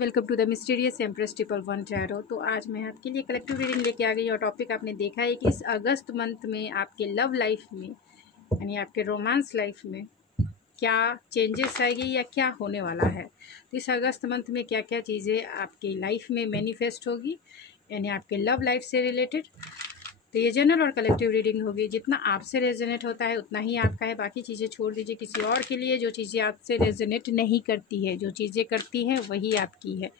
Welcome to the mysterious empress 111 tarot. तो आज मैं आपके लिए कलेक्टिव रीडिंग लेके आ गई और टॉपिक आपने देखा है कि इस अगस्त मंथ में आपके लव लाइफ में यानी आपके रोमांस लाइफ में क्या चेंजेस आएगी या क्या होने वाला है। तो इस अगस्त मंथ में क्या क्या चीज़ें आपकी लाइफ में मैनिफेस्ट होगी यानी आपके लव लाइफ से रिलेटेड। तो ये जनरल और कलेक्टिव रीडिंग होगी। जितना आपसे रेजोनेट होता है उतना ही आपका है, बाकी चीज़ें छोड़ दीजिए किसी और के लिए। जो चीज़ें आपसे रेजोनेट नहीं करती है, जो चीज़ें करती हैं वही आपकी है।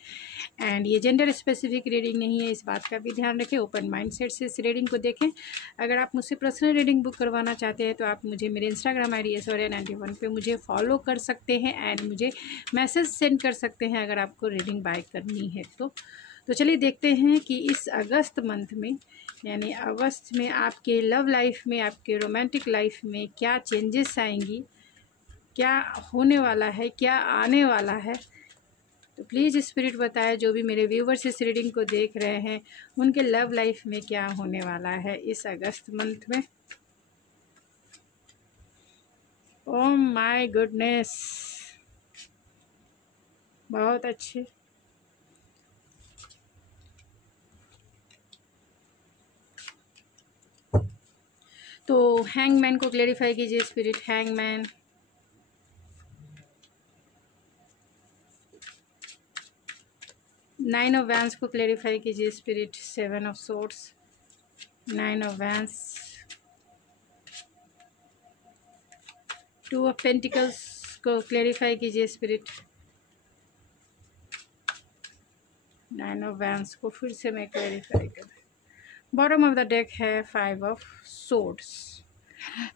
एंड ये जेंडर स्पेसिफिक रीडिंग नहीं है, इस बात का भी ध्यान रखें। ओपन माइंड सेट से इस रीडिंग को देखें। अगर आप मुझसे पर्सनल रीडिंग बुक करवाना चाहते हैं तो आप मुझे मेरे इंस्टाग्राम ID SORIA91 पे मुझे फॉलो कर सकते हैं एंड मुझे मैसेज सेंड कर सकते हैं अगर आपको रीडिंग बाय करनी है तो चलिए देखते हैं कि इस अगस्त मंथ में यानी अगस्त में आपके लव लाइफ में, आपके रोमांटिक लाइफ में क्या चेंजेस आएंगी, क्या होने वाला है, क्या आने वाला है। तो प्लीज़ स्पिरिट बताए जो भी मेरे व्यूवर्स इस रीडिंग को देख रहे हैं उनके लव लाइफ में क्या होने वाला है इस अगस्त मंथ में। ओह माय गुडनेस, बहुत अच्छे। तो हैंगमैन को क्लेरिफाई कीजिए spirit. Hangman, nine of vents को क्लेरिफाई कीजिए spirit. Seven of swords, nine of vents, two of pentacles को क्लेरिफाई कीजिए स्पिरिट। नाइन ऑफ वैंस को फिर से मैं क्लेरिफाई कर। बॉटम ऑफ द डेक है फाइव ऑफ सोर्ड्स।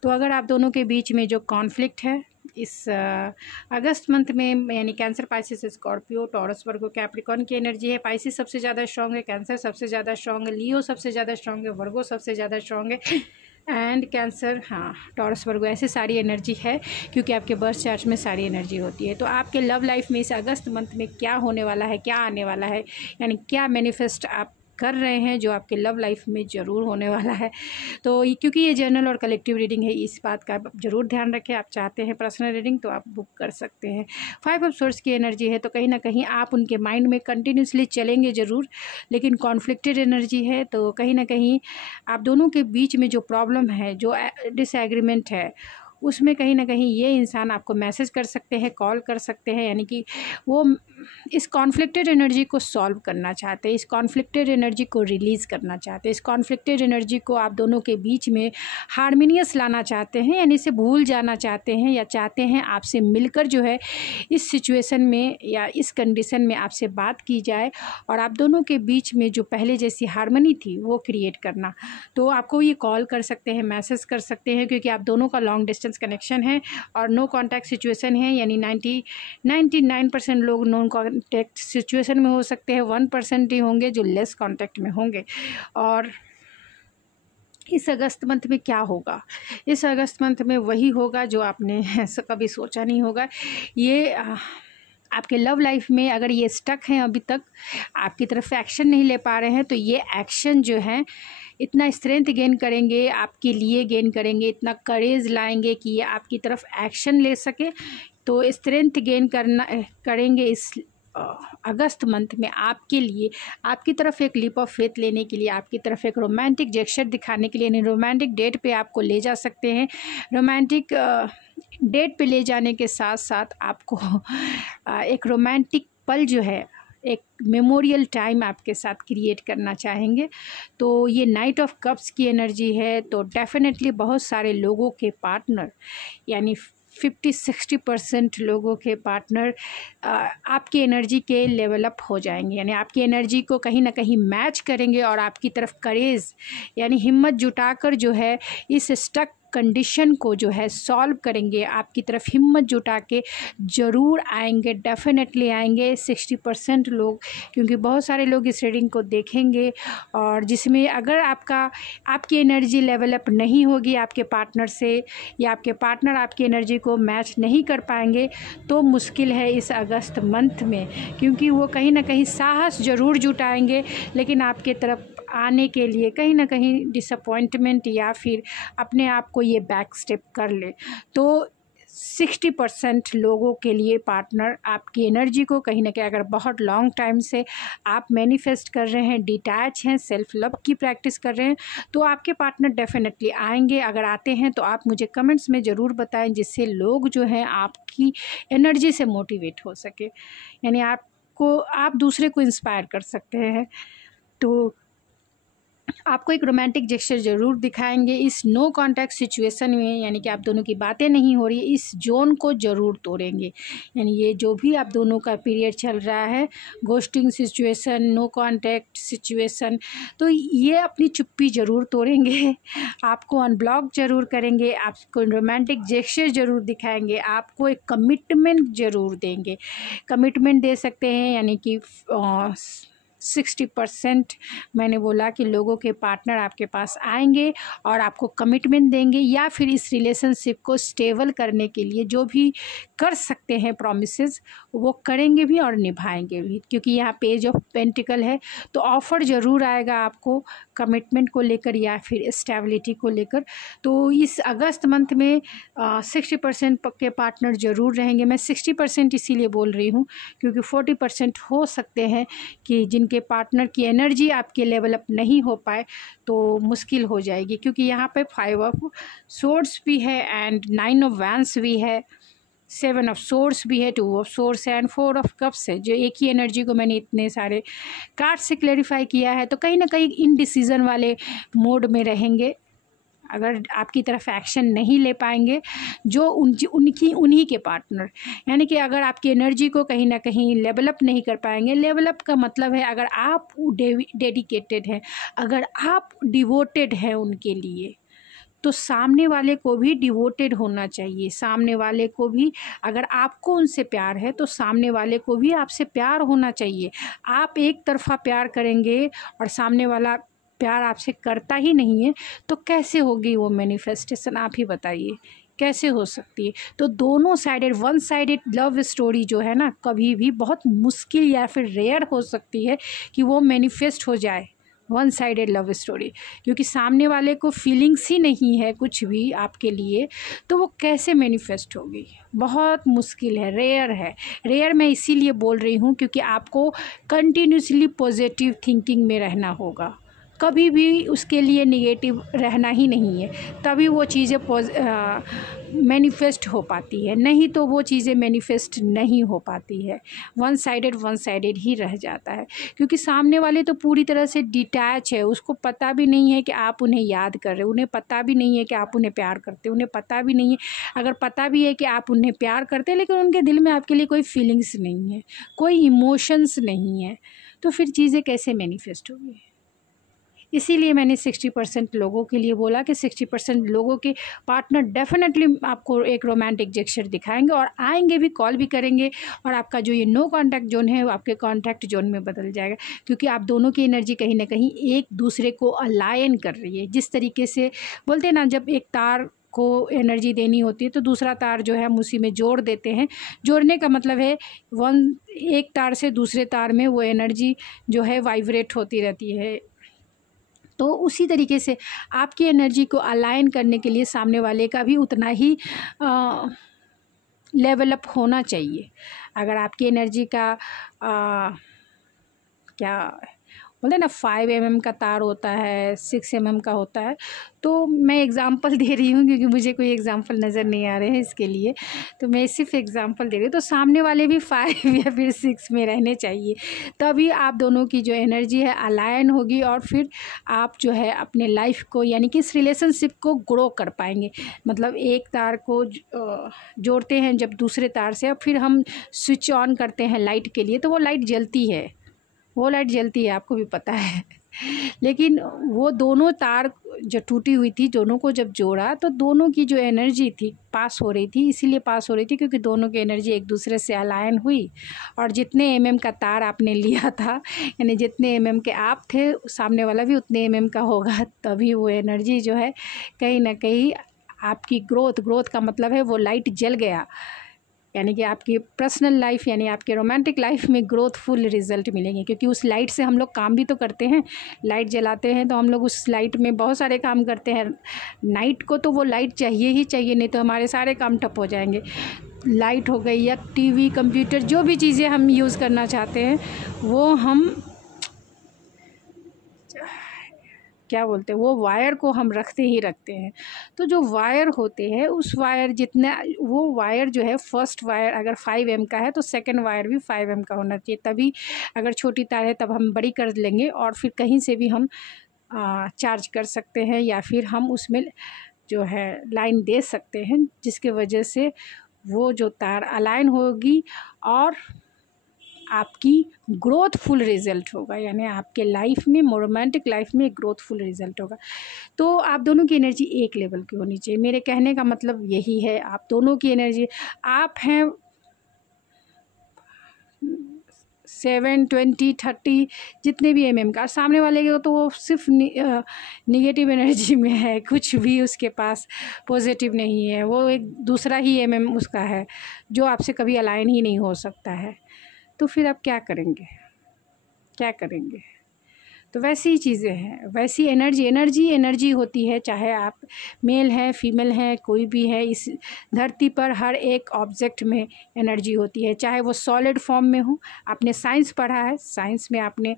तो अगर आप दोनों के बीच में जो कॉन्फ्लिक्ट है इस अगस्त मंथ में यानी कैंसर, पाइसिस, स्कॉर्पियो, टॉरस, वर्गो, कैप्रिकॉर्न की एनर्जी है। पाइसिस सबसे ज़्यादा स्ट्रॉन्ग है, कैंसर सबसे ज़्यादा स्ट्रॉन्ग है, लियो सबसे ज़्यादा स्ट्रॉन्ग है, वर्गो सबसे ज़्यादा स्ट्रॉन्ग है एंड कैंसर, हाँ टॉरस, वर्गो, ऐसे सारी एनर्जी है क्योंकि आपके बर्थ चार्ट में सारी एनर्जी होती है। तो आपके लव लाइफ में इस अगस्त मंथ में क्या होने वाला है, क्या आने वाला है, यानी क्या मैनिफेस्ट आप कर रहे हैं जो आपके लव लाइफ में ज़रूर होने वाला है। तो क्योंकि ये जर्नल और कलेक्टिव रीडिंग है इस बात का ज़रूर ध्यान रखें। आप चाहते हैं पर्सनल रीडिंग तो आप बुक कर सकते हैं। फाइव ऑफ सोर्स की एनर्जी है तो कहीं ना कहीं आप उनके माइंड में कंटिन्यूसली चलेंगे ज़रूर, लेकिन कॉन्फ्लिक्टेड एनर्जी है तो कहीं ना कहीं आप दोनों के बीच में जो प्रॉब्लम है, जो डिसएग्रीमेंट है, उसमें कहीं ना कहीं ये इंसान आपको मैसेज कर सकते हैं, कॉल कर सकते हैं, यानी कि वो इस कॉन्फ्लिक्टेड एनर्जी को सॉल्व करना चाहते हैं, इस कॉन्फ्लिक्टेड एनर्जी को रिलीज़ करना चाहते हैं, इस कॉन्फ्लिक्टेड एनर्जी को आप दोनों के बीच में हार्मोनियस लाना चाहते हैं, यानी इसे भूल जाना चाहते हैं या चाहते हैं आपसे मिलकर जो है इस सिचुएशन में या इस कंडीशन में आपसे बात की जाए और आप दोनों के बीच में जो पहले जैसी हार्मनी थी वो क्रिएट करना। तो आपको ये कॉल कर सकते हैं, मैसेज कर सकते हैं क्योंकि आप दोनों का लॉन्ग डिस्टेंस कनेक्शन है और नो कांटेक्ट सिचुएशन है, यानी 99% लोग नो कांटेक्ट सिचुएशन में हो सकते हैं, 1% ही होंगे जो लेस कांटेक्ट में होंगे। और इस अगस्त मंथ में क्या होगा, इस अगस्त मंथ में वही होगा जो आपने कभी सोचा नहीं होगा। ये आपके लव लाइफ में अगर ये स्टक हैं, अभी तक आपकी तरफ एक्शन नहीं ले पा रहे हैं, तो ये एक्शन जो है इतना स्ट्रेंथ गेन करेंगे, आपके लिए गेन करेंगे, इतना करेज लाएंगे कि ये आपकी तरफ एक्शन ले सके। तो स्ट्रेंथ गेन करेंगे इस अगस्त मंथ में आपके लिए, आपकी तरफ एक लीप ऑफ फेथ लेने के लिए, आपकी तरफ एक रोमांटिक जेस्चर दिखाने के लिए, यानी रोमांटिक डेट पे आपको ले जा सकते हैं। रोमांटिक डेट पे ले जाने के साथ साथ आपको एक रोमांटिक पल जो है, एक मेमोरियल टाइम आपके साथ क्रिएट करना चाहेंगे। तो ये नाइट ऑफ कप्स की एनर्जी है तो डेफिनेटली बहुत सारे लोगों के पार्टनर यानी 50-60% लोगों के पार्टनर आपकी एनर्जी के लेवल अप हो जाएंगे, यानी आपकी एनर्जी को कहीं ना कहीं मैच करेंगे और आपकी तरफ करेज यानी हिम्मत जुटाकर जो है इस स्टक कंडीशन को जो है सॉल्व करेंगे, आपकी तरफ हिम्मत जुटा के ज़रूर आएंगे, डेफिनेटली आएंगे 60% लोग, क्योंकि बहुत सारे लोग इस रीडिंग को देखेंगे और जिसमें अगर आपकी एनर्जी लेवल अप नहीं होगी आपके पार्टनर से या आपके पार्टनर आपकी एनर्जी को मैच नहीं कर पाएंगे तो मुश्किल है इस अगस्त मंथ में, क्योंकि वो कहीं ना कहीं साहस ज़रूर जुटाएंगे लेकिन आपके तरफ आने के लिए कहीं ना कहीं डिसअपॉइंटमेंट या फिर अपने आप को ये बैक स्टेप कर ले। तो 60% लोगों के लिए पार्टनर आपकी एनर्जी को कहीं ना कहीं, अगर बहुत लॉन्ग टाइम से आप मैनिफेस्ट कर रहे हैं, डिटैच हैं, सेल्फ लव की प्रैक्टिस कर रहे हैं, तो आपके पार्टनर डेफिनेटली आएंगे। अगर आते हैं तो आप मुझे कमेंट्स में ज़रूर बताएं, जिससे लोग जो हैं आपकी एनर्जी से मोटिवेट हो सके, यानी आप दूसरे को इंस्पायर कर सकते हैं। तो आपको एक रोमांटिक जेस्चर ज़रूर दिखाएंगे इस नो कॉन्टैक्ट सिचुएशन में, यानी कि आप दोनों की बातें नहीं हो रही है, इस जोन को ज़रूर तोड़ेंगे। यानी ये जो भी आप दोनों का पीरियड चल रहा है, ghosting situation, no contact situation, तो ये अपनी चुप्पी ज़रूर तोड़ेंगे, आपको अनब्लॉक ज़रूर करेंगे, आपको रोमांटिक जेस्चर ज़रूर दिखाएंगे, आपको एक कमिटमेंट ज़रूर देंगे। कमिटमेंट दे सकते हैं, यानी कि 60% मैंने बोला कि लोगों के पार्टनर आपके पास आएंगे और आपको कमिटमेंट देंगे, या फिर इस रिलेशनशिप को स्टेबल करने के लिए जो भी कर सकते हैं प्रॉमिसेस, वो करेंगे भी और निभाएंगे भी, क्योंकि यहाँ पेज ऑफ पेंटिकल है। तो ऑफ़र ज़रूर आएगा आपको कमिटमेंट को लेकर या फिर स्टेबिलिटी को लेकर। तो इस अगस्त मंथ में 60% के पार्टनर ज़रूर रहेंगे। मैं 60% इसीलिए बोल रही हूँ क्योंकि 40% हो सकते हैं कि जिनके पार्टनर की एनर्जी आपके लेवल अप नहीं हो पाए तो मुश्किल हो जाएगी, क्योंकि यहाँ पे 5 ऑफ सोर्ड्स भी है एंड 9 ऑफ वैंस भी है, 7 ऑफ सोर्ड्स भी है, 2 ऑफ सोर्ड्स है एंड 4 ऑफ कप्स है। जो एक ही एनर्जी को मैंने इतने सारे कार्ड से क्लेरिफाई किया है, तो कहीं ना कहीं इनडिसीजन वाले मोड में रहेंगे। अगर आपकी तरफ एक्शन नहीं ले पाएंगे जो उन्हीं के पार्टनर, यानी कि अगर आपकी एनर्जी को कहीं ना कहीं लेवल अप नहीं कर पाएंगे। लेवल अप का मतलब है अगर आप डेडिकेटेड हैं, अगर आप डिवोटेड हैं उनके लिए, तो सामने वाले को भी डिवोटेड होना चाहिए। सामने वाले को भी, अगर आपको उनसे प्यार है तो सामने वाले को भी आपसे प्यार होना चाहिए। आप एक तरफा प्यार करेंगे और सामने वाला प्यार आपसे करता ही नहीं है, तो कैसे होगी वो मैनिफेस्टेशन? आप ही बताइए, कैसे हो सकती है? तो दोनों sided, one sided love story जो है ना, कभी भी बहुत मुश्किल या फिर रेयर हो सकती है कि वो मैनिफेस्ट हो जाए, वन साइडेड लव स्टोरी, क्योंकि सामने वाले को फीलिंग्स ही नहीं है कुछ भी आपके लिए, तो वो कैसे मैनिफेस्ट होगी? बहुत मुश्किल है, रेयर है। रेयर मैं इसीलिए बोल रही हूँ क्योंकि आपको कंटिन्यूसली पॉजिटिव थिंकिंग में रहना होगा, कभी भी उसके लिए नेगेटिव रहना ही नहीं है, तभी वो चीज़ें मैनिफेस्ट हो पाती है, नहीं तो वो चीज़ें मैनिफेस्ट नहीं हो पाती है। वन साइडेड ही रह जाता है, क्योंकि सामने वाले तो पूरी तरह से डिटैच है, उसको पता भी नहीं है कि आप उन्हें याद कर रहे हो, उन्हें पता भी नहीं है कि आप उन्हें प्यार करते हो, उन्हें पता भी नहीं है, अगर पता भी है कि आप उन्हें प्यार करते हैं, लेकिन उनके दिल में आपके लिए कोई फीलिंग्स नहीं है, कोई इमोशंस नहीं है, तो फिर चीज़ें कैसे मैनिफेस्ट होगी? इसीलिए मैंने 60% लोगों के लिए बोला कि 60% लोगों के पार्टनर डेफिनेटली आपको एक रोमांटिक जेस्चर दिखाएंगे और आएंगे भी, कॉल भी करेंगे, और आपका जो ये नो कॉन्टैक्ट जोन है वो आपके कॉन्टैक्ट जोन में बदल जाएगा, क्योंकि आप दोनों की एनर्जी कहीं ना कहीं एक दूसरे को अलाइन कर रही है। जिस तरीके से बोलते हैं ना, जब एक तार को एनर्जी देनी होती है तो दूसरा तार जो है हम उसी में जोड़ देते हैं। जोड़ने का मतलब है एक तार से दूसरे तार में वो एनर्जी जो है वाइब्रेट होती रहती है। तो उसी तरीके से आपकी एनर्जी को अलाइन करने के लिए सामने वाले का भी उतना ही लेवल अप होना चाहिए। अगर आपकी एनर्जी का क्या बोलते हैं ना, 5 mm का तार होता है, 6 mm का होता है, तो मैं एग्ज़ाम्पल दे रही हूँ क्योंकि मुझे कोई एग्ज़ाम्पल नज़र नहीं आ रहे हैं इसके लिए, तो मैं सिर्फ एग्ज़ाम्पल दे रही हूँ। तो सामने वाले भी 5 या फिर 6 में रहने चाहिए, तभी आप दोनों की जो एनर्जी है अलाइन होगी और फिर आप जो है अपने लाइफ को, यानी कि इस रिलेशनशिप को ग्रो कर पाएंगे। मतलब एक तार को जोड़ते हैं जब दूसरे तार से, अब फिर हम स्विच ऑन करते हैं लाइट के लिए, तो वो लाइट जलती है, वो लाइट जलती है, आपको भी पता है। लेकिन वो दोनों तार जो टूटी हुई थी, दोनों को जब जोड़ा तो दोनों की जो एनर्जी थी पास हो रही थी, इसीलिए पास हो रही थी क्योंकि दोनों की एनर्जी एक दूसरे से अलाइन हुई। और जितने mm का तार आपने लिया था, यानी जितने mm के आप थे, सामने वाला भी उतने mm का होगा, तभी वो एनर्जी जो है कहीं ना कहीं आपकी ग्रोथ का मतलब है वो लाइट जल गया, यानी कि आपकी पर्सनल लाइफ यानी आपके रोमांटिक लाइफ में ग्रोथफुल रिजल्ट मिलेंगे, क्योंकि उस लाइट से हम लोग काम भी तो करते हैं। लाइट जलाते हैं तो हम लोग उस लाइट में बहुत सारे काम करते हैं। नाइट को तो वो लाइट चाहिए ही चाहिए, नहीं तो हमारे सारे काम ठप हो जाएंगे। लाइट हो गई या टीवी, कंप्यूटर, जो भी चीज़ें हम यूज़ करना चाहते हैं वो हम क्या बोलते हैं, वो वायर को हम रखते ही रखते हैं। तो जो वायर होते हैं उस वायर जितना, वो वायर जो है फर्स्ट वायर अगर 5 एम का है तो सेकंड वायर भी 5 एम का होना चाहिए, तभी अगर छोटी तार है तब हम बड़ी कर लेंगे और फिर कहीं से भी हम चार्ज कर सकते हैं, या फिर हम उसमें जो है लाइन दे सकते हैं, जिसके वजह से वो जो तार अलाइन होगी और आपकी ग्रोथफुल रिज़ल्ट होगा, यानी आपके लाइफ में, रोमांटिक लाइफ में ग्रोथफुल रिज़ल्ट होगा। तो आप दोनों की एनर्जी एक लेवल की होनी चाहिए। मेरे कहने का मतलब यही है, आप दोनों की एनर्जी, आप हैं 7, 20, 30 जितने भी एमएम का, सामने वाले के तो वो सिर्फ निगेटिव एनर्जी में है, कुछ भी उसके पास पॉजिटिव नहीं है, वो एक दूसरा ही एमएम उसका है जो आपसे कभी अलाइन ही नहीं हो सकता है। तो फिर आप क्या करेंगे, क्या करेंगे? तो वैसी ही चीज़ें हैं, वैसी एनर्जी होती है, चाहे आप मेल हैं, फीमेल हैं, कोई भी है, इस धरती पर हर एक ऑब्जेक्ट में एनर्जी होती है, चाहे वो सॉलिड फॉर्म में हो। आपने साइंस पढ़ा है, साइंस में आपने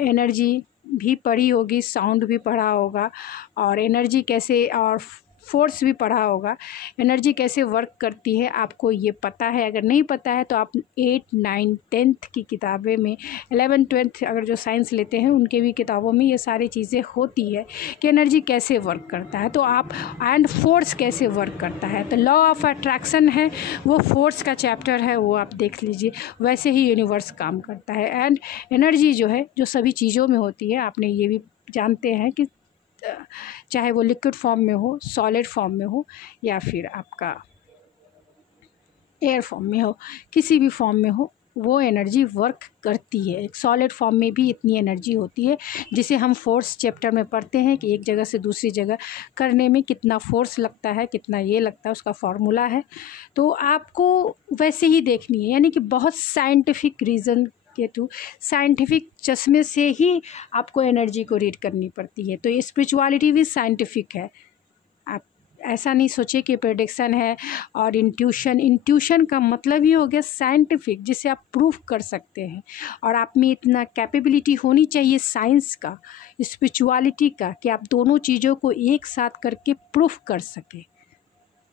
एनर्जी भी पढ़ी होगी, साउंड भी पढ़ा होगा, और एनर्जी कैसे, और फोर्स भी पढ़ा होगा, एनर्जी कैसे वर्क करती है आपको ये पता है। अगर नहीं पता है तो आप 8, 9, 10th की किताबें में, 11, 12th अगर जो साइंस लेते हैं उनके भी किताबों में ये सारी चीज़ें होती है कि एनर्जी कैसे वर्क करता है। तो आप एंड फोर्स कैसे वर्क करता है, तो लॉ ऑफ अट्रैक्शन है, वो फोर्स का चैप्टर है, वो आप देख लीजिए। वैसे ही यूनिवर्स काम करता है। एंड एनर्जी जो है जो सभी चीज़ों में होती है, आपने ये भी जानते हैं कि चाहे वो लिक्विड फॉर्म में हो, सॉलिड फॉर्म में हो, या फिर आपका एयर फॉर्म में हो, किसी भी फॉर्म में हो, वो एनर्जी वर्क करती है। एक सॉलिड फॉर्म में भी इतनी एनर्जी होती है, जिसे हम फोर्स चैप्टर में पढ़ते हैं कि एक जगह से दूसरी जगह करने में कितना फोर्स लगता है, कितना ये लगता है, उसका फॉर्मूला है। तो आपको वैसे ही देखनी है, यानी कि बहुत साइंटिफिक रीज़न के थ्रू, साइंटिफिक चश्मे से ही आपको एनर्जी को रीड करनी पड़ती है। तो ये स्पिरिचुअलिटी भी साइंटिफिक है। आप ऐसा नहीं सोचे कि प्रेडिक्शन है और इंट्यूशन का मतलब ही हो गया साइंटिफिक, जिसे आप प्रूफ कर सकते हैं। और आप में इतना कैपेबिलिटी होनी चाहिए साइंस का, स्पिरिचुअलिटी का, कि आप दोनों चीज़ों को एक साथ करके प्रूफ कर सकें।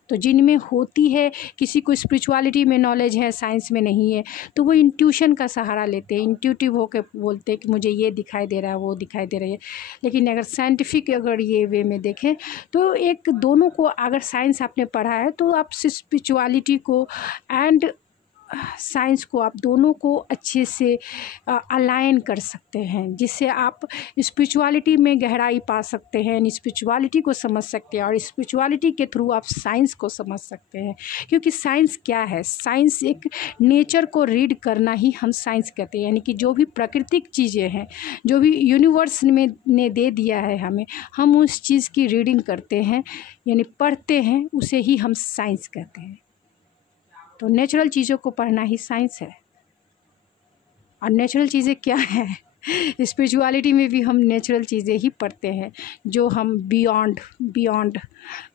तो जिनमें होती है, किसी को स्पिरिचुअलिटी में नॉलेज है, साइंस में नहीं है, तो वो इंट्यूशन का सहारा लेते हैं, इंट्यूटिव होकर बोलते हैं कि मुझे ये दिखाई दे रहा है, वो दिखाई दे रही है। लेकिन अगर साइंटिफिक अगर ये वे में देखें तो एक दोनों को, अगर साइंस आपने पढ़ा है तो आप स्पिरिचुअलिटी को एंड साइंस को, आप दोनों को अच्छे से अलाइन कर सकते हैं, जिससे आप स्पिरिचुअलिटी में गहराई पा सकते हैं, स्पिरिचुअलिटी को समझ सकते हैं, और स्पिरिचुअलिटी के थ्रू आप साइंस को समझ सकते हैं। क्योंकि साइंस क्या है, साइंस एक नेचर को रीड करना ही हम साइंस कहते हैं। यानी कि जो भी प्राकृतिक चीज़ें हैं, जो भी यूनिवर्स में ने दे दिया है हमें, हम उस चीज़ की रीडिंग करते हैं, यानी पढ़ते हैं, उसे ही हम साइंस कहते हैं। तो नेचुरल चीज़ों को पढ़ना ही साइंस है। और नेचुरल चीज़ें क्या है, स्पिरिचुअलिटी में भी हम नेचुरल चीज़ें ही पढ़ते हैं, जो हम बियॉन्ड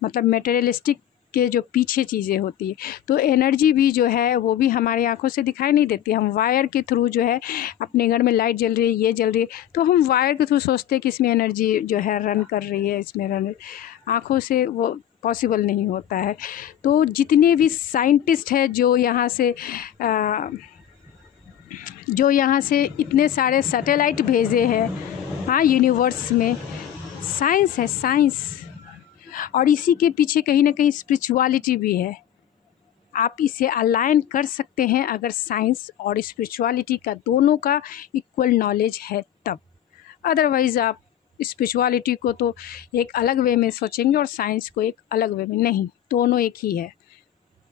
मतलब मटेरियलिस्टिक के जो पीछे चीज़ें होती है। तो एनर्जी भी जो है वो भी हमारी आंखों से दिखाई नहीं देती। हम वायर के थ्रू जो है, अपने घर में लाइट जल रही है, ये जल रही है, तो हम वायर के थ्रू सोचते हैं कि इसमें एनर्जी जो है रन कर रही है, इसमें रन, आँखों से वो पॉसिबल नहीं होता है। तो जितने भी साइंटिस्ट हैं जो यहाँ से इतने सारे सैटेलाइट भेजे हैं, हाँ, यूनिवर्स में, साइंस है, साइंस। और इसी के पीछे कहीं ना कहीं स्पिरिचुअलिटी भी है। आप इसे अलाइन कर सकते हैं अगर साइंस और स्पिरिचुअलिटी का दोनों का इक्वल नॉलेज है तब। अदरवाइज़ आप स्पिरिचुअलिटी को तो एक अलग वे में सोचेंगे और साइंस को एक अलग वे में, नहीं, दोनों एक ही है।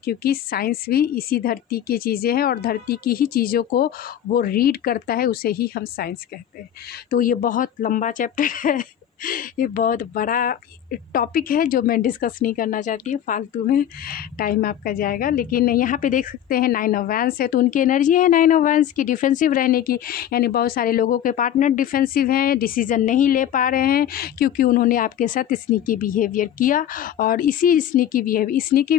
क्योंकि साइंस भी इसी धरती की चीज़ें हैं और धरती की ही चीज़ों को वो रीड करता है, उसे ही हम साइंस कहते हैं। तो ये बहुत लंबा चैप्टर है ये बहुत बड़ा टॉपिक है जो मैं डिस्कस नहीं करना चाहती हूँ, फालतू में टाइम आपका जाएगा। लेकिन यहाँ पे देख सकते हैं 9 ऑफ वैंस है, तो उनकी एनर्जी है 9 ऑफ वैंस की डिफेंसिव रहने की। यानी बहुत सारे लोगों के पार्टनर डिफेंसिव हैं, डिसीज़न नहीं ले पा रहे हैं क्योंकि उन्होंने आपके साथ स्नीकी बिहेवियर किया। और इसी स्नीकी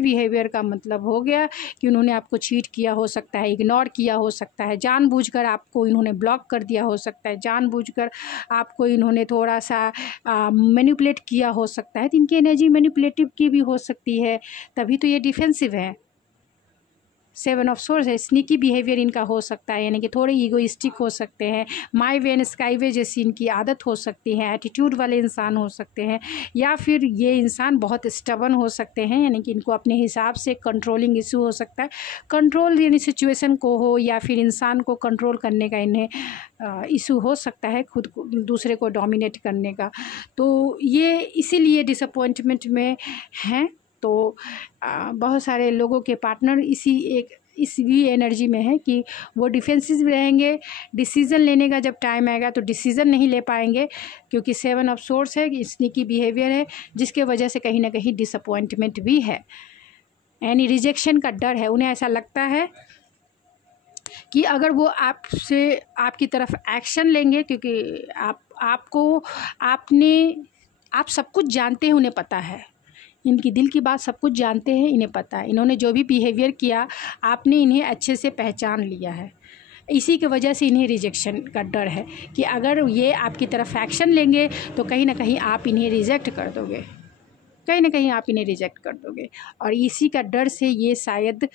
बिहेवियर का मतलब हो गया कि उन्होंने आपको चीट किया हो सकता है, इग्नोर किया हो सकता है, जानबूझकर आपको इन्होंने ब्लॉक कर दिया हो सकता है, जानबूझकर आपको इन्होंने थोड़ा सा मैनिपुलेट किया हो सकता है। तो इनकी एनर्जी मैनिपुलेटिव की भी हो सकती है, तभी तो ये डिफेंसिव है। 7 ऑफ सोर्स है, स्नीकी बिहेवियर इनका हो सकता है, यानी कि थोड़े ईगोइस्टिक हो सकते हैं, माई वे एंड स्काई वे जैसी इनकी आदत हो सकती है, एटीट्यूड वाले इंसान हो सकते हैं, या फिर ये इंसान बहुत स्टबन हो सकते हैं, यानी कि इनको अपने हिसाब से कंट्रोलिंग इशू हो सकता है। कंट्रोल यानी सिचुएशन को हो या फिर इंसान को कंट्रोल करने का इन्हें इशू हो सकता है, खुद को दूसरे को डोमिनेट करने का। तो ये इसीलिए डिसअपॉइंटमेंट में हैं। तो बहुत सारे लोगों के पार्टनर इस भी एनर्जी में है कि वो डिफेंसिव रहेंगे। डिसीज़न लेने का जब टाइम आएगा तो डिसीज़न नहीं ले पाएंगे, क्योंकि 7 ऑफ सोर्स है, स्नीकी बिहेवियर है, जिसके वजह से कहीं ना कहीं डिसअपॉइंटमेंट भी है, यानी रिजेक्शन का डर है। उन्हें ऐसा लगता है कि अगर वो आपकी तरफ एक्शन लेंगे, क्योंकि आप सब कुछ जानते हैं, उन्हें पता है, इनकी दिल की बात सब कुछ जानते हैं, इन्हें पता है, इन्होंने जो भी बिहेवियर किया आपने इन्हें अच्छे से पहचान लिया है। इसी की वजह से इन्हें रिजेक्शन का डर है कि अगर ये आपकी तरफ एक्शन लेंगे तो कहीं ना कहीं आप इन्हें रिजेक्ट कर दोगे, कहीं ना कहीं आप इन्हें रिजेक्ट कर दोगे। और इसी का डर से ये शायद,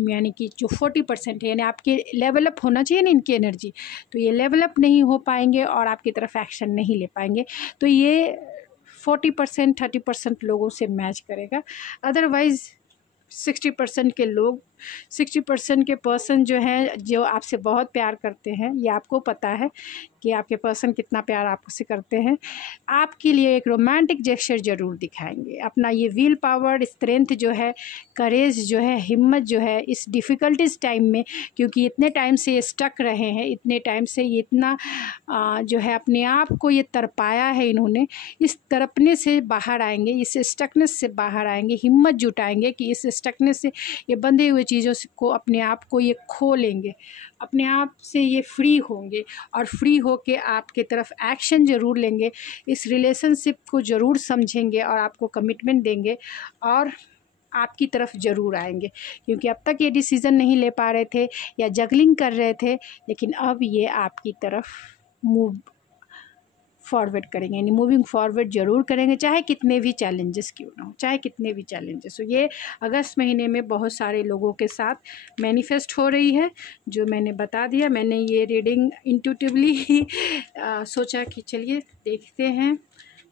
यानी कि जो 40% है, यानी आपके लेवल अप होना चाहिए ना इनकी एनर्जी, तो ये लेवल अप नहीं हो पाएंगे और आपकी तरफ एक्शन नहीं ले पाएंगे। तो ये 40% 30% लोगों से मैच करेगा। अदरवाइज़ 60% के पर्सन जो हैं, जो आपसे बहुत प्यार करते हैं, ये आपको पता है कि आपके पर्सन कितना प्यार आपसे करते हैं, आपके लिए एक रोमांटिक जेस्चर ज़रूर दिखाएंगे। अपना ये विल पावर, स्ट्रेंथ जो है, करेज जो है, हिम्मत जो है, इस डिफ़िकल्टीज़ टाइम में, क्योंकि इतने टाइम से ये स्टक रहे हैं, इतने टाइम से ये इतना जो है अपने आप को ये तड़पाया है इन्होंने, इस तड़पने से बाहर आएंगे, इस स्टकनेस से बाहर आएंगे, हिम्मत जुटाएंगे कि इस स्टकनेस से, ये बंधे हुए चीज़ों को, अपने आप को ये खो लेंगे, अपने आप से ये फ्री होंगे और फ्री होके आपके तरफ एक्शन ज़रूर लेंगे, इस रिलेशनशिप को ज़रूर समझेंगे और आपको कमिटमेंट देंगे और आपकी तरफ ज़रूर आएंगे। क्योंकि अब तक ये डिसीज़न नहीं ले पा रहे थे या जगलिंग कर रहे थे, लेकिन अब ये आपकी तरफ मूव फॉरवर्ड करेंगे, यानी मूविंग फॉरवर्ड ज़रूर करेंगे, चाहे कितने भी चैलेंजेस क्यों ना हो, चाहे कितने भी चैलेंजेस हो। ये अगस्त महीने में बहुत सारे लोगों के साथ मैनिफेस्ट हो रही है, जो मैंने बता दिया। मैंने ये रीडिंग इंट्यूटिवली ही सोचा कि चलिए देखते हैं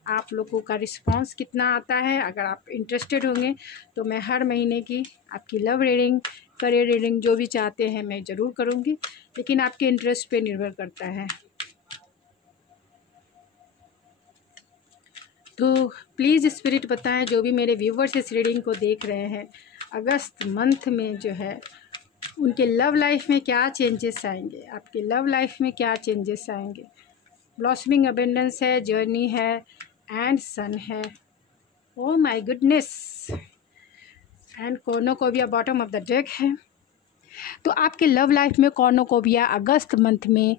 आप लोगों का रिस्पांस कितना आता है। अगर आप इंटरेस्टेड होंगे तो मैं हर महीने की आपकी लव रीडिंग, करियर रीडिंग, जो भी चाहते हैं मैं ज़रूर करूँगी, लेकिन आपके इंटरेस्ट पे निर्भर करता है। तो प्लीज़ स्पिरिट बताएं, जो भी मेरे व्यूवर्स इस रीडिंग को देख रहे हैं, अगस्त मंथ में जो है उनके लव लाइफ में क्या चेंजेस आएंगे, आपके लव लाइफ में क्या चेंजेस आएंगे। ब्लॉसमिंग अबेंडेंस है, जर्नी है एंड सन है। Oh my goodness, and cornucopia bottom of the deck है। तो आपके लव लाइफ में कॉर्नोकोबिया अगस्त मंथ में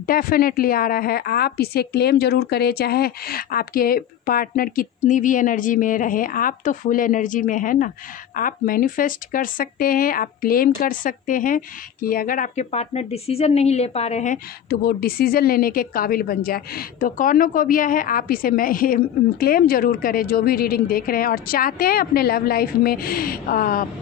डेफिनेटली आ रहा है। आप इसे क्लेम ज़रूर करें, चाहे आपके पार्टनर कितनी भी एनर्जी में रहे, आप तो फुल एनर्जी में है ना। आप मैनिफेस्ट कर सकते हैं, आप क्लेम कर सकते हैं कि अगर आपके पार्टनर डिसीज़न नहीं ले पा रहे हैं तो वो डिसीज़न लेने के काबिल बन जाए। तो कॉर्नोकोबिया है, आप इसे क्लेम ज़रूर करें जो भी रीडिंग देख रहे हैं और चाहते हैं अपने लव लाइफ में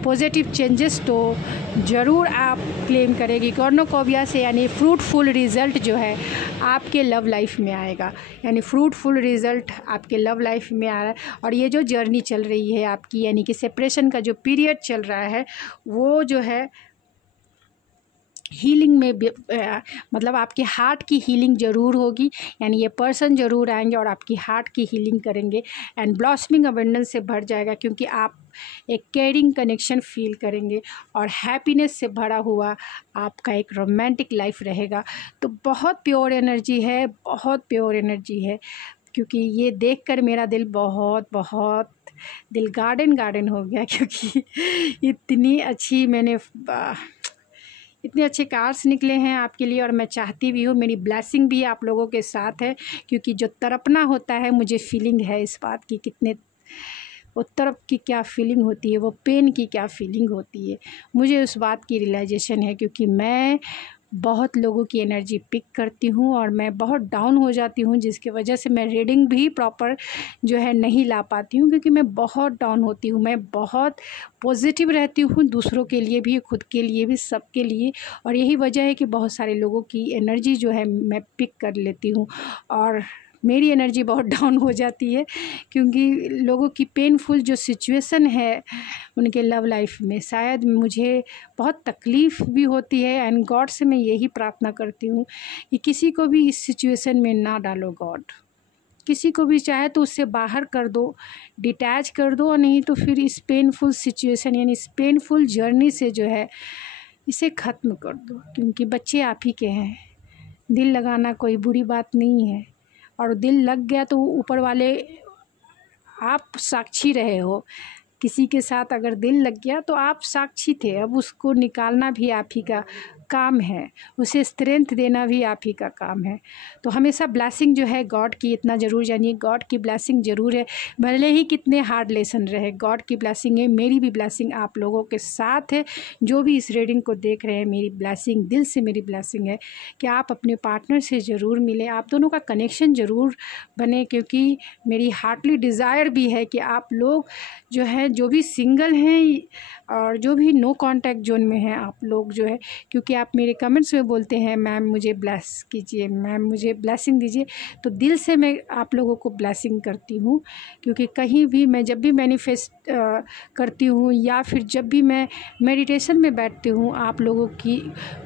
पॉजिटिव चेंजेस, तो ज़रूर आप क्लेम करेंगी कॉर्नोकोबिया से। यानी फ्रूटफुल रिज़ल्ट जो है आपके लव लाइफ में आएगा, यानी फ्रूटफुल रिज़ल्ट आपके लव लाइफ में आ रहा है। और ये जो जर्नी चल रही है आपकी, यानी कि सेपरेशन का जो पीरियड चल रहा है, वो जो है हीलिंग में मतलब आपके हार्ट की हीलिंग ज़रूर होगी, यानी ये पर्सन ज़रूर आएंगे और आपकी हार्ट की हीलिंग करेंगे एंड ब्लॉसमिंग अबंडेंस से भर जाएगा, क्योंकि आप एक केयरिंग कनेक्शन फील करेंगे और हैप्पीनेस से भरा हुआ आपका एक रोमांटिक लाइफ रहेगा। तो बहुत प्योर एनर्जी है, बहुत प्योर एनर्जी है। क्योंकि ये देखकर मेरा दिल बहुत बहुत दिल गार्डन गार्डन हो गया, क्योंकि इतनी अच्छी इतने अच्छे कार्ड्स निकले हैं आपके लिए। और मैं चाहती भी हूँ, मेरी ब्लेसिंग भी आप लोगों के साथ है, क्योंकि जो तड़पना होता है, मुझे फीलिंग है इस बात की, कितने वो तड़प की क्या फीलिंग होती है, वो पेन की क्या फीलिंग होती है, मुझे उस बात की रियलाइजेशन है। क्योंकि मैं बहुत लोगों की एनर्जी पिक करती हूँ और मैं बहुत डाउन हो जाती हूँ, जिसकी वजह से मैं रीडिंग भी प्रॉपर जो है नहीं ला पाती हूँ, क्योंकि मैं बहुत डाउन होती हूँ। मैं बहुत पॉजिटिव रहती हूँ, दूसरों के लिए भी, खुद के लिए भी, सबके लिए। और यही वजह है कि बहुत सारे लोगों की एनर्जी जो है मैं पिक कर लेती हूँ और मेरी एनर्जी बहुत डाउन हो जाती है, क्योंकि लोगों की पेनफुल जो सिचुएशन है उनके लव लाइफ में, शायद मुझे बहुत तकलीफ़ भी होती है। एंड गॉड से मैं यही प्रार्थना करती हूँ कि किसी को भी इस सिचुएशन में ना डालो गॉड। किसी को भी चाहे तो उससे बाहर कर दो, डिटैच कर दो, और नहीं तो फिर इस पेनफुल सिचुएशन यानी इस पेनफुल जर्नी से जो है इसे ख़त्म कर दो। क्योंकि बच्चे आप ही के हैं, दिल लगाना कोई बुरी बात नहीं है, और दिल लग गया तो ऊपर वाले, आप साक्षी रहे हो। किसी के साथ अगर दिल लग गया तो आप साक्षी थे, अब उसको निकालना भी आप ही का काम है, उसे स्ट्रेंथ देना भी आप ही का काम है। तो हमेशा ब्लेसिंग जो है गॉड की, इतना ज़रूर जानिए, गॉड की ब्लेसिंग ज़रूर है, भले ही कितने हार्ड लेसन रहे, गॉड की ब्लेसिंग है। मेरी भी ब्लेसिंग आप लोगों के साथ है, जो भी इस रीडिंग को देख रहे हैं, मेरी ब्लेसिंग, दिल से मेरी ब्लेसिंग है कि आप अपने पार्टनर से ज़रूर मिलें, आप दोनों का कनेक्शन ज़रूर बने। क्योंकि मेरी हार्टली डिज़ायर भी है कि आप लोग जो है, जो भी सिंगल हैं और जो भी नो कांटेक्ट जोन में हैं, आप लोग जो है, क्योंकि आप मेरे कमेंट्स में बोलते हैं मैम मुझे ब्लेस कीजिए, मैम मुझे ब्लेसिंग दीजिए, तो दिल से मैं आप लोगों को ब्लेसिंग करती हूँ। क्योंकि कहीं भी मैं जब भी मैनिफेस्ट करती हूँ या फिर जब भी मैं मेडिटेशन में बैठती हूँ, आप लोगों की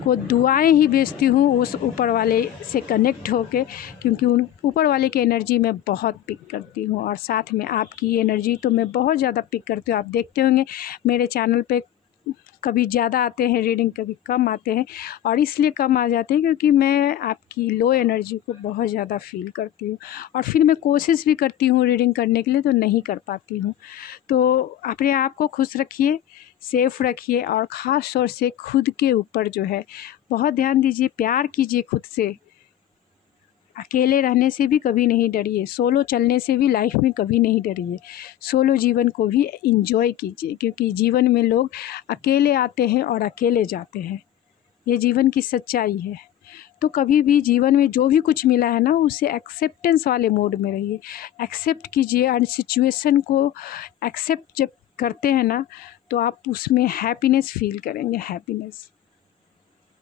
को दुआएं ही भेजती हूँ उस ऊपर वाले से कनेक्ट होके, क्योंकि उन ऊपर वाले की एनर्जी मैं बहुत पिक करती हूँ, और साथ में आपकी एनर्जी तो मैं बहुत ज़्यादा पिक करती हूँ। आप देखते होंगे मेरे चैनल पे कभी ज़्यादा आते हैं रीडिंग, कभी कम आते हैं, और इसलिए कम आ जाते हैं क्योंकि मैं आपकी लो एनर्जी को बहुत ज़्यादा फील करती हूँ, और फिर मैं कोशिश भी करती हूँ रीडिंग करने के लिए, तो नहीं कर पाती हूँ। तो अपने आप को खुश रखिए, सेफ रखिए, और ख़ास तौर से खुद के ऊपर जो है बहुत ध्यान दीजिए, प्यार कीजिए खुद से। अकेले रहने से भी कभी नहीं डरिए, सोलो चलने से भी लाइफ में कभी नहीं डरिए, सोलो जीवन को भी एंजॉय कीजिए, क्योंकि जीवन में लोग अकेले आते हैं और अकेले जाते हैं, ये जीवन की सच्चाई है। तो कभी भी जीवन में जो भी कुछ मिला है ना, उसे एक्सेप्टेंस वाले मोड में रहिए, एक्सेप्ट कीजिए, और सिचुएशन को एक्सेप्ट जब करते हैं ना, तो आप उसमें हैप्पीनेस फील करेंगे, हैप्पीनेस।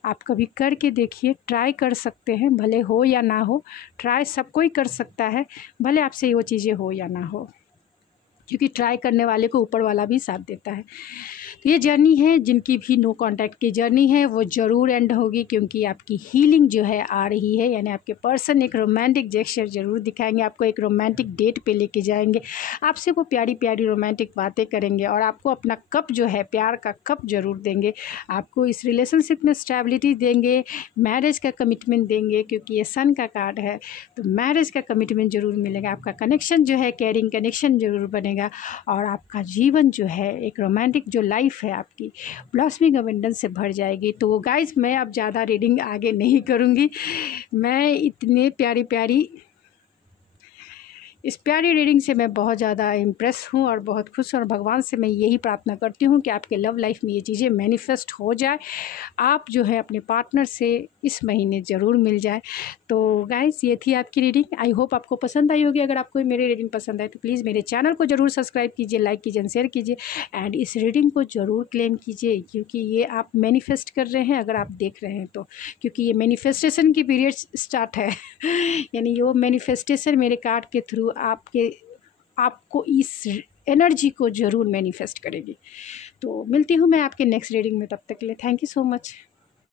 आप कभी करके देखिए, ट्राई कर सकते हैं, भले हो या ना हो, ट्राई सब कोई कर सकता है, भले आपसे वो चीज़ें हो या ना हो, क्योंकि ट्राई करने वाले को ऊपर वाला भी साथ देता है। तो ये जर्नी है, जिनकी भी नो कांटेक्ट की जर्नी है वो ज़रूर एंड होगी, क्योंकि आपकी हीलिंग जो है आ रही है, यानी आपके पर्सन एक रोमांटिक जेस्चर ज़रूर दिखाएंगे, आपको एक रोमांटिक डेट पे लेके जाएंगे, आपसे वो प्यारी प्यारी रोमांटिक बातें करेंगे, और आपको अपना कप जो है, प्यार का कप ज़रूर देंगे, आपको इस रिलेशनशिप में स्टेबिलिटी देंगे, मैरिज का कमिटमेंट देंगे, क्योंकि ये सन का कार्ड है, तो मैरिज का कमिटमेंट ज़रूर मिलेगा, आपका कनेक्शन जो है केयरिंग कनेक्शन ज़रूर बनेगा, और आपका जीवन जो है एक रोमांटिक जो लाइफ है आपकी ब्लॉसमिंग अबंडेंस से भर जाएगी। तो गाइस, मैं अब ज़्यादा रीडिंग आगे नहीं करूँगी, मैं इतने प्यारी प्यारी इस प्यारी रीडिंग से मैं बहुत ज़्यादा इम्प्रेस हूँ और बहुत खुश हूँ, और भगवान से मैं यही प्रार्थना करती हूँ कि आपके लव लाइफ में ये चीज़ें मैनिफेस्ट हो जाए, आप जो है अपने पार्टनर से इस महीने ज़रूर मिल जाए। तो गाइस, ये थी आपकी रीडिंग, आई होप आपको पसंद आई होगी। अगर आपको मेरी रीडिंग पसंद आए तो प्लीज़ मेरे चैनल को ज़रूर सब्सक्राइब कीजिए, लाइक कीजिए, शेयर कीजिए, एंड इस रीडिंग को ज़रूर क्लेम कीजिए, क्योंकि ये आप मैनिफेस्ट कर रहे हैं अगर आप देख रहे हैं तो, क्योंकि ये मैनिफेस्टेशन की पीरियड स्टार्ट है यानी वो मैनिफेस्टेशन मेरे कार्ड के थ्रू आपको इस एनर्जी को ज़रूर मैनिफेस्ट करेगी। तो मिलती हूँ मैं आपके नेक्स्ट रीडिंग में, तब तक के लिए थैंक यू सो मच।